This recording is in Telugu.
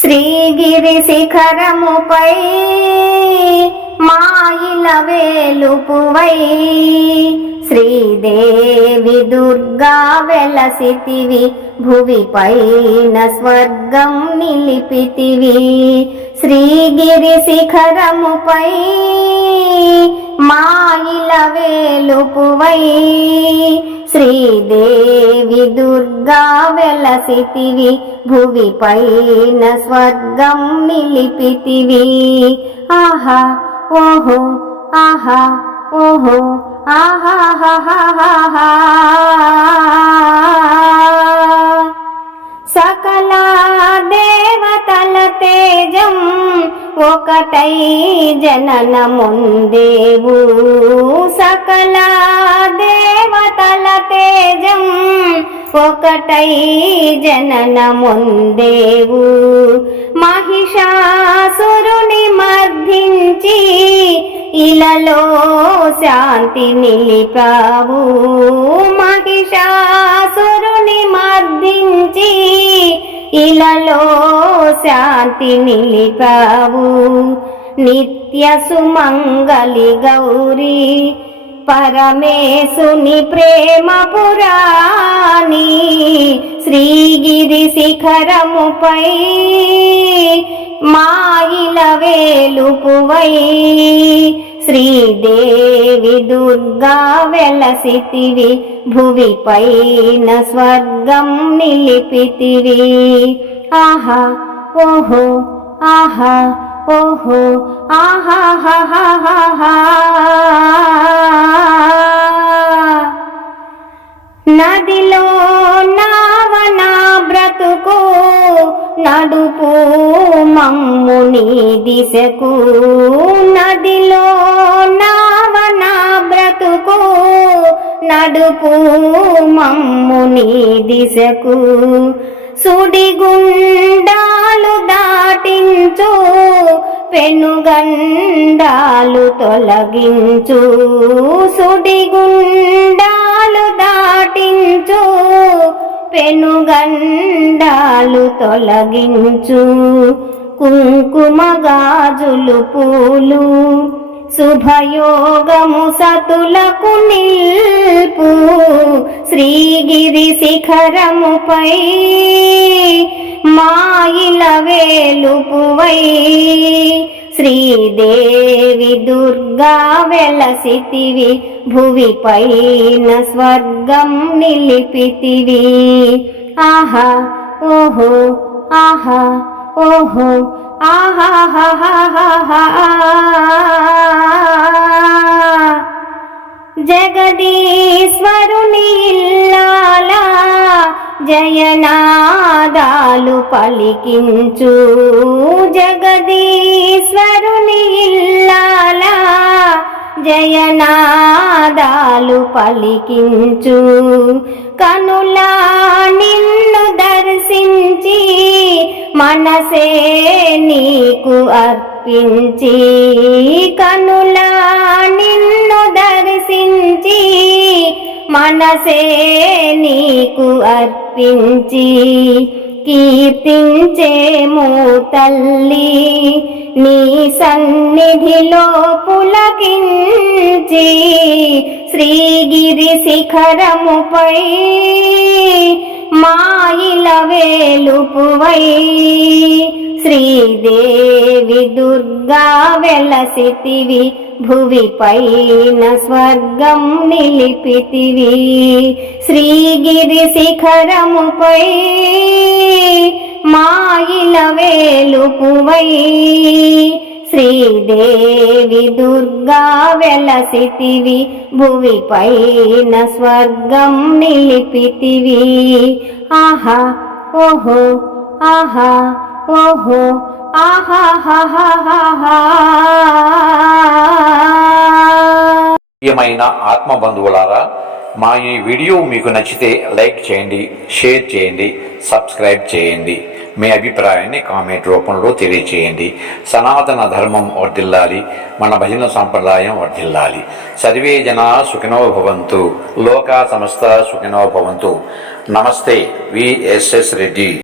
శ్రీగిరి శిఖరముపై మాయిల వేలుపువై శ్రీదేవి దుర్గా వెలసితివి భువిపైన స్వర్గం నిలిపితివి. శ్రీగిరి శిఖరముపై మాయిల వేలుపువై శ్రీదేవి దుర్గా వెలసితివి భువిపైన స్వర్గం నిలిపితివి. ఆహా ఓహో ఆహా ఓహో ఆహాహాహాహా. సకల దేవతల తేజం ఒకటై జననముందేవు. సకల దేవతల తేజం ఒకటై జననముందేవు. మహిషాసురుని మర్దించి ఇలలో శాంతి నిలిపావు. మహిషాసురుని మర్దించి ఇలలో శాంతి నిలిపావు. నిత్య సుమంగళి గౌరీ పరమేశుని ప్రేమ పురాణి శ్రీగిరి శిఖరముపై మాయిల వేలుపువై శ్రీదేవి దుర్గా వెలసితివి భువిపైన స్వర్గం నిలిపితివి. ఆహా ఓహో ఆహా ఓహో ఆహాహాహాహా. నదిలో నావన బ్రతుకు నడుపు మమ్ము నీ దిశకు. నదిలో నావన బ్రతుకు నడుపు మమ్ము నీ దిశకు. సుడిగుండాలు దాటించు పెనుగండాలు తొలగించు. సుడిగుండాలు దాటించు పెనుగండాలు తొలగించు. కుంకుమ గాజులు పూలు శుభయోగము సతులకు నిల్పు. శ్రీగిరి శిఖరముపై మాయిల వేలుపువై శ్రీదేవి దుర్గా వెలసితివి భువిపైన స్వర్గం నిలిపితివి. ఆహా ఓహో ఆహా ఓహో ఆహాహాహాహా. జగదీశ్వరుని ఇల్లాలా జయనాదాలు పలికించు. జగదీశ్వరుని ఇల్లాలా జయనాదాలు పలికించు. కనులా నిన్ను దర్శించి మనసే నీకు అర్పించి. కనులా నిన్ను దర్శించి మనసే నీకు అర్పించి. కీర్తించేము తల్లి నీ సన్నిధిలో పులకించి. శ్రీగిరి శిఖరముపై మాయిల వేలుపువై శ్రీదేవి దుర్గా వెలసితివి భువిపైన స్వర్గం నిలిపితివి. శ్రీగిరి శిఖరముపై మాయిల వేలుపువై శ్రీదేవి దుర్గా వెలసితివి భువిపైన స్వర్గం నిలిపితివి. ఆహా ఓహో ఆహా ఓహో ఆహాహాహాహా. ప్రియమైన ఆత్మ బంధువులారా, మా ఈ వీడియో మీకు నచ్చితే లైక్ చేయండి, షేర్ చేయండి, సబ్స్క్రైబ్ చేయండి. మీ అభిప్రాయాన్ని కామెంట్ రూపంలో తెలియచేయండి. సనాతన ధర్మం వర్ధిల్లాలి, మన భజన సంప్రదాయం వర్ధిల్లాలి. సర్వే జనా సుఖినో భవంతు, లోకా సమస్త సుఖినో భవంతు. నమస్తే, విఎస్ఎస్ రెడ్డి.